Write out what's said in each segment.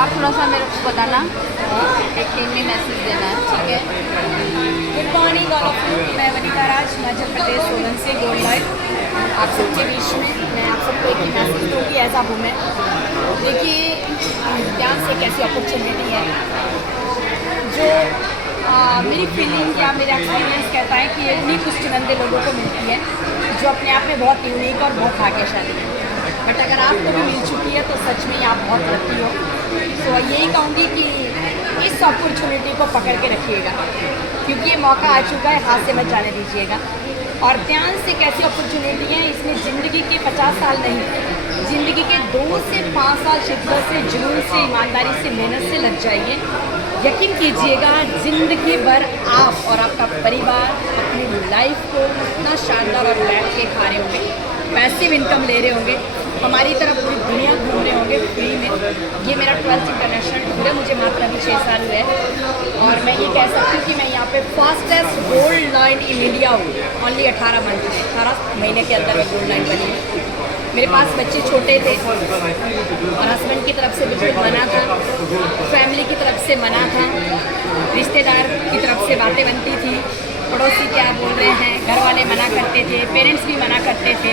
आप थोड़ा सा मेरे को बताना, एक टीम में मैसेज देना है, ठीक है। Good morning all of you. मैं वनिता राज, मध्य प्रदेश सोलन से गोल्ड लॉयल आप सबके बीच में मैं आप सबको एक ही मैसेज दूँगी एज आ वुमेन। देखिए, ध्यान से कैसी अपॉर्चुनिटी है जो मेरी फीलिंग या मेरा एक्सपीरियंस कहता है कि ये उन्हीं कुछ चुनिंदे लोगों को मिलती है जो अपने आप में बहुत यूनिक और बहुत भाग्यशाली है। बट अगर आपको भी मिल चुकी है तो सच में आप बहुत लकी हो। तो यही कहूँगी कि इस अपॉर्चुनिटी को पकड़ के रखिएगा, क्योंकि ये मौका आ चुका है, हाथ से मत जाने दीजिएगा। और ध्यान से कैसी अपॉर्चुनिटी है, इसमें ज़िंदगी के 50 साल नहीं, ज़िंदगी के 2 से 5 साल शिद्दत से, जुनून से, ईमानदारी से, मेहनत से लग जाइए। यकीन कीजिएगा, ज़िंदगी भर आप और आपका परिवार अपनी लाइफ को इतना शानदार और बैठ के खा रहे होंगे, पैसिव इनकम ले रहे होंगे, हमारी तरफ पूरी दुनिया घूम रहे होंगे फ्री में। ये मेरा 12th इंटरनेशनल टूर है, मुझे मात्र अभी 6 साल हुए हैं और मैं ये कह सकती हूँ कि मैं यहाँ पे fastest gold line in India हूँ। ओनली 18 मंथ में, 18 महीने के अंदर मैं गोल्ड लाइन बनी हूँ। मेरे पास बच्चे छोटे थे और हस्बैंड की तरफ से बिल्कुल मना था, फैमिली की तरफ से मना था, रिश्तेदार की तरफ से बातें बनती थी, पड़ोसी क्या बोल रहे हैं, घर वाले मना करते थे, पेरेंट्स भी मना करते थे,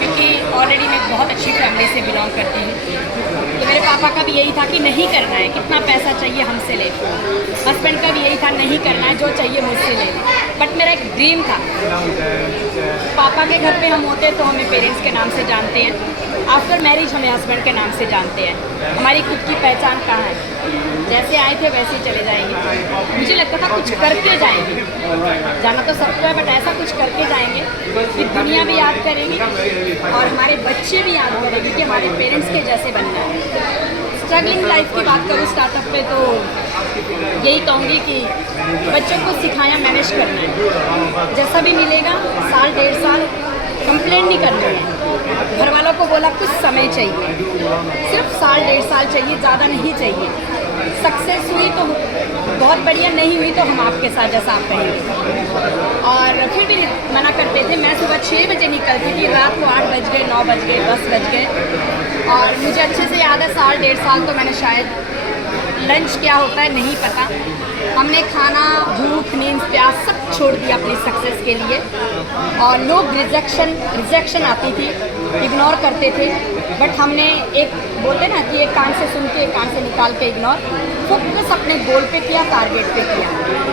क्योंकि ऑलरेडी मैं बहुत अच्छी फैमिली से बिलोंग करती हूँ। तो मेरे पापा का भी यही था कि नहीं करना है, कितना पैसा चाहिए हमसे ले। हस्बैंड का भी यही था, नहीं करना है, जो चाहिए मुझसे ले। बट मेरा एक ड्रीम था, पापा के घर पे हम होते तो हमें पेरेंट्स के नाम से जानते हैं, आफ्टर मैरिज हमें हस्बैंड के नाम से जानते हैं। हमारी खुद की पहचान कहाँ है, जैसे आए थे वैसे ही चले जाएंगे। मुझे लगता था कुछ करके जाएंगे, जाना तो सबको है, बट ऐसा कुछ करके जाएंगे कि दुनिया भी याद करेगी और हमारे बच्चे भी याद करेंगे कि हमारे पेरेंट्स के जैसे बनना है। स्ट्रगलिंग लाइफ की बात करूँ स्टार्टअप पे, तो यही कहूँगी कि बच्चों को सिखाया मैनेज करना है, जैसा भी मिलेगा साल 1.5 साल कंप्लेंट नहीं करनी है। घर वालों को बोला कुछ समय चाहिए, सिर्फ साल 1.5 साल चाहिए, ज़्यादा नहीं चाहिए। सक्सेस हुई तो बहुत बढ़िया, नहीं हुई तो हम आपके साथ, जैसा आप कहेंगे। और फिर भी मना करते थे। मैं सुबह 6 बजे निकलती थी, रात को 8 बज गए, 9 बज गए, 10 बज गए। और मुझे अच्छे से याद है, साल 1.5 साल तो मैंने शायद लंच क्या होता है नहीं पता, हमने खाना, भूख, नींद, प्यास सब छोड़ दिया अपनी सक्सेस के लिए। और लोग रिजेक्शन आती थी, इग्नोर करते थे, बट हमने एक बोलते ना कि एक कान से सुन के एक कान से निकाल के इग्नोर, फोकस अपने गोल पे किया, टारगेट पे किया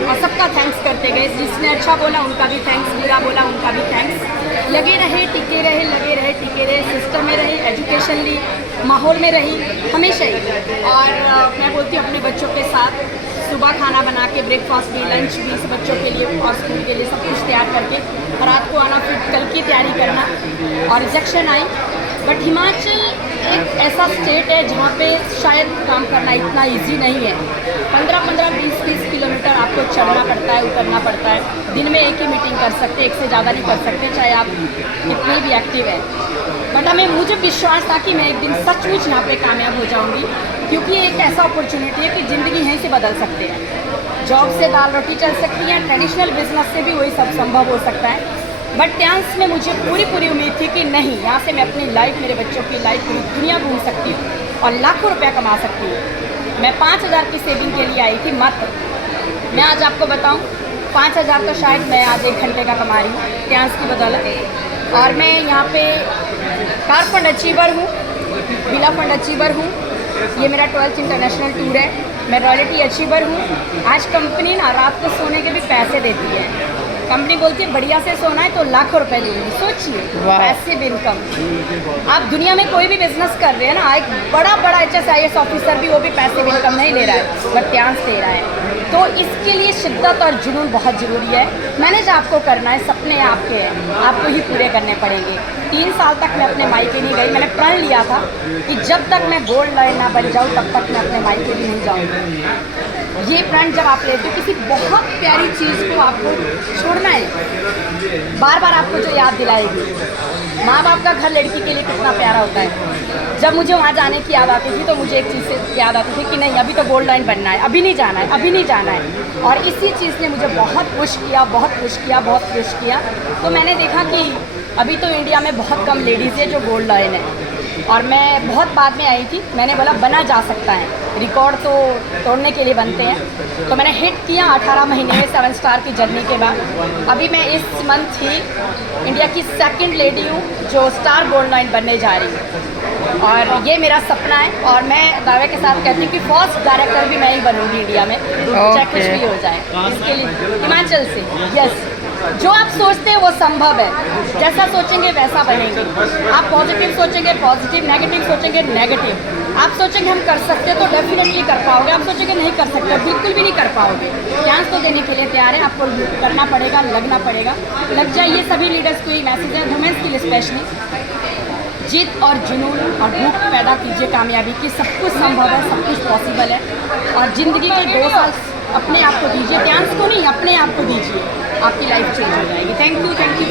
और सबका थैंक्स करते गए। जिसने अच्छा बोला उनका भी थैंक्स, बुरा बोला उनका भी थैंक्स। लगे रहे, टिके रहे, लगे रहे, टिके रहे, सिस्टम में रहे, एजुकेशन ली, माहौल में रही हमेशा ही। और मैं बोलती हूँ अपने बच्चों के साथ सुबह खाना बना के, ब्रेकफास्ट भी, लंच भी, सब बच्चों के लिए और स्कूल के लिए सब कुछ तैयार करके रात को आना, फिर कल की तैयारी करना। और रिजेक्शन आई, बट हिमाचल एक ऐसा स्टेट है जहाँ पे शायद काम करना इतना इजी नहीं है। 15-15, 20-20 किलोमीटर आपको चढ़ना पड़ता है, उतरना पड़ता है। दिन में एक ही मीटिंग कर सकते, एक से ज़्यादा नहीं कर सकते, चाहे आप कितने भी एक्टिव है। बट मुझे विश्वास था कि मैं एक दिन सचमुच यहाँ पे कामयाब हो जाऊँगी, क्योंकि ये एक ऐसा अपॉर्चुनिटी है कि ज़िंदगी यहीं से बदल सकते हैं। जॉब से दाल रोटी चल सकती है, ट्रेडिशनल बिजनेस से भी वही सब संभव हो सकता है। बट डांस में मुझे पूरी उम्मीद थी कि नहीं, यहाँ से मैं अपनी लाइफ, मेरे बच्चों की लाइफ, पूरी दुनिया घूम सकती हूँ और लाखों रुपया कमा सकती हूँ। मैं 5,000 की सेविंग के लिए आई थी मात्र। मैं आज आपको बताऊँ, 5,000 तो शायद मैं आज 1 घंटे का कमा रही हूँ डांस की बदौलत। और मैं यहाँ पे कार फंड अचीवर हूँ, विला फंड अचीवर हूँ। ये मेरा 12th इंटरनेशनल टूर है। मैं रॉयल्टी अचीवर हूँ। आज कंपनी ना रात को सोने के भी पैसे देती है। कंपनी बोलती है बढ़िया से सोना है तो लाखों रुपए देंगे। सोचिए, पैसिव इनकम। आप दुनिया में कोई भी बिजनेस कर रहे हैं ना, एक बड़ा HSIS ऑफिसर भी वो भी पैसिव इनकम नहीं ले रहा है, बट डांस दे रहा है। तो इसके लिए शिद्दत और जुनून बहुत ज़रूरी है। मैनेज आपको करना है, सपने आपके हैं, आपको ही पूरे करने पड़ेंगे। 3 साल तक मैं अपने मायके नहीं गई। मैंने प्रण लिया था कि जब तक मैं गोल्ड लॉयर ना बन जाऊँ तब तक मैं अपने मायके भी नहीं जाऊँगी। ये प्रण जब आप लेते हो, किसी बहुत प्यारी चीज़ को आपको छोड़ना है, बार बार आपको जो याद दिलाएगी। माँ बाप का घर लड़की के लिए कितना प्यारा होता है। जब मुझे वहाँ जाने की याद आती थी तो मुझे एक चीज़ से याद आती थी कि नहीं, अभी तो गोल्ड लाइन बनना है, अभी नहीं जाना है, अभी नहीं जाना है। और इसी चीज़ ने मुझे बहुत पुश किया। तो मैंने देखा कि अभी तो इंडिया में बहुत कम लेडीज़ है जो गोल्ड लाइन है। और मैं बहुत बाद में आई थी। मैंने बोला बना जा सकता है, रिकॉर्ड तो तोड़ने के लिए बनते हैं। तो मैंने हिट किया 18 महीने में 7 स्टार की जर्नी के बाद। अभी मैं इस मंथ ही इंडिया की सेकंड लेडी हूँ जो स्टार गोल्ड लाइन बनने जा रही हूँ, और ये मेरा सपना है। और मैं दावे के साथ कहती हूँ कि फर्स्ट डायरेक्टर भी मैं ही बनूंगी इंडिया में, चाहे कुछ भी हो जाए। इसके लिए हिमाचल से यस, जो आप सोचते हैं वो संभव है, जैसा सोचेंगे वैसा बनेंगे। आप पॉजिटिव सोचेंगे पॉजिटिव, नेगेटिव सोचेंगे नेगेटिव। आप सोचेंगे हम कर सकते हैं तो डेफिनेटली कर पाओगे, आप सोचेंगे नहीं कर सकते बिल्कुल भी नहीं कर पाओगे। चांस तो देने के लिए तैयार है, आपको करना पड़ेगा, लगना पड़ेगा। लग जाइए, सभी लीडर्स को ये मैसेज है, वुमेन्स के लिए स्पेशली। जिद और जुनून और भूख पैदा कीजिए कामयाबी की, सब कुछ संभव है, सब कुछ पॉसिबल है। और ज़िंदगी के 2 साल अपने आप को दीजिए, डांस को नहीं, अपने आप को दीजिए, आपकी लाइफ चेंज हो जाएगी। Thank you